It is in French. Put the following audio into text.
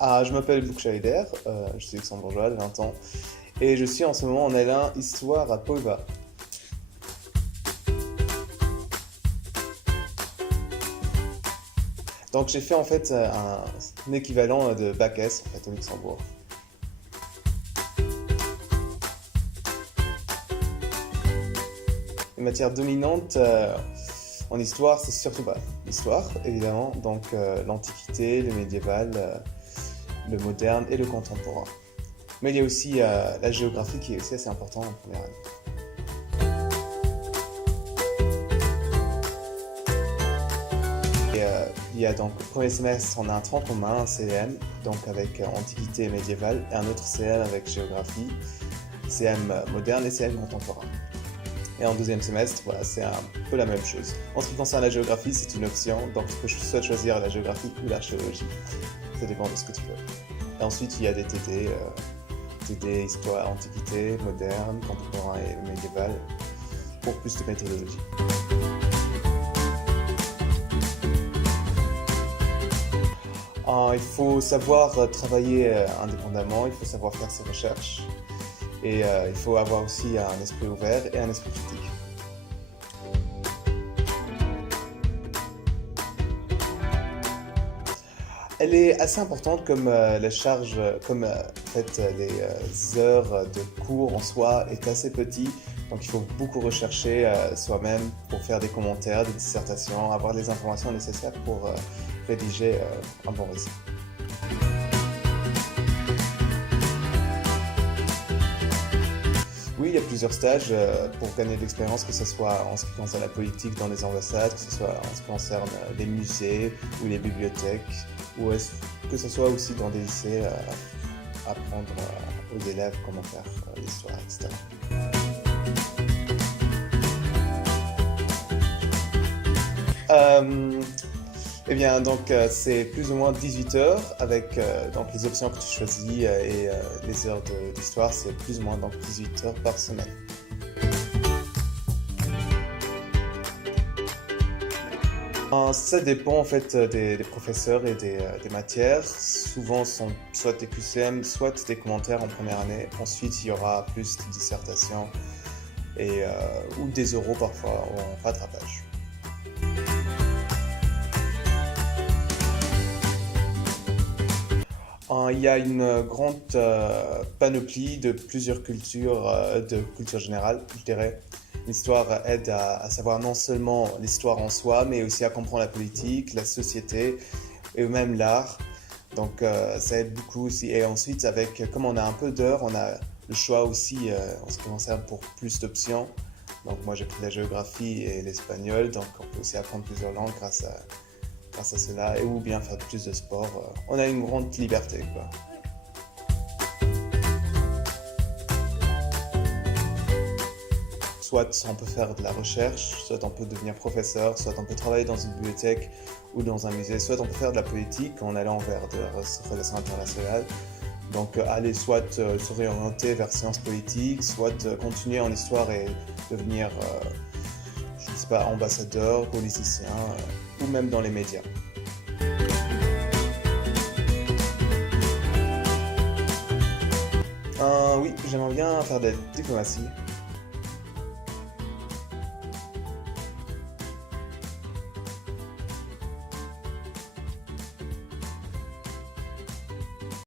Je m'appelle Luc Scheider, je suis luxembourgeois de 20 ans et je suis en ce moment en L1 Histoire à Pau-Bas. Donc j'ai fait en fait un équivalent de bac S en fait, au Luxembourg. Les matières dominantes en histoire, c'est surtout l'histoire évidemment, donc l'antiquité, le médiéval, le moderne et le contemporain. Mais il y a aussi la géographie qui est aussi assez importante en première année. Et, il y a donc au premier semestre, on a un tronc commun, un CM, donc avec antiquité et médiévale, et un autre CM avec géographie, CM moderne et CM contemporain. Et en deuxième semestre, voilà, c'est un peu la même chose. En ce qui concerne la géographie, c'est une option, donc tu peux soit choisir la géographie ou l'archéologie. Ça dépend de ce que tu veux. Et ensuite, il y a des TD, TD histoire, antiquité, moderne, contemporain et médiéval, pour plus de méthodologie. Il faut savoir travailler indépendamment, il faut savoir faire ses recherches. Et il faut avoir aussi un esprit ouvert et un esprit critique. Elle est assez importante comme la charge, comme en fait, les heures de cours en soi est assez petit. Donc il faut beaucoup rechercher soi-même pour faire des commentaires, des dissertations, avoir les informations nécessaires pour rédiger un bon récit. Oui, il y a plusieurs stages pour gagner de l'expérience, que ce soit en ce qui concerne la politique dans les ambassades, que ce soit en ce qui concerne les musées ou les bibliothèques, ou que ce soit aussi dans des lycées, apprendre aux élèves comment faire l'histoire, etc. Eh bien, donc c'est plus ou moins 18 heures avec donc, les options que tu choisis et les heures d'histoire, c'est plus ou moins donc, 18 heures par semaine. Ça dépend en fait des professeurs et des matières. Souvent, ce sont soit des QCM, soit des commentaires en première année. Ensuite, il y aura plus de dissertations et, ou des oraux parfois en rattrapage. Il y a une grande panoplie de plusieurs cultures, de culture générale, je dirais. L'histoire aide à savoir non seulement l'histoire en soi, mais aussi à comprendre la politique, la société et même l'art. Donc ça aide beaucoup aussi. Et ensuite, comme on a un peu d'heures, on a le choix aussi en ce qui concerne pour plus d'options. Donc moi j'ai pris la géographie et l'espagnol, donc on peut aussi apprendre plusieurs langues grâce à cela, ou bien faire plus de sport. On a une grande liberté, quoi. Soit on peut faire de la recherche, soit on peut devenir professeur, soit on peut travailler dans une bibliothèque ou dans un musée, soit on peut faire de la politique en allant vers des relations internationales. Donc aller soit se réorienter vers sciences politiques, soit continuer en histoire et devenir, je ne sais pas, ambassadeur, politicien, ou même dans les médias. Oui, j'aimerais bien faire de la diplomatie.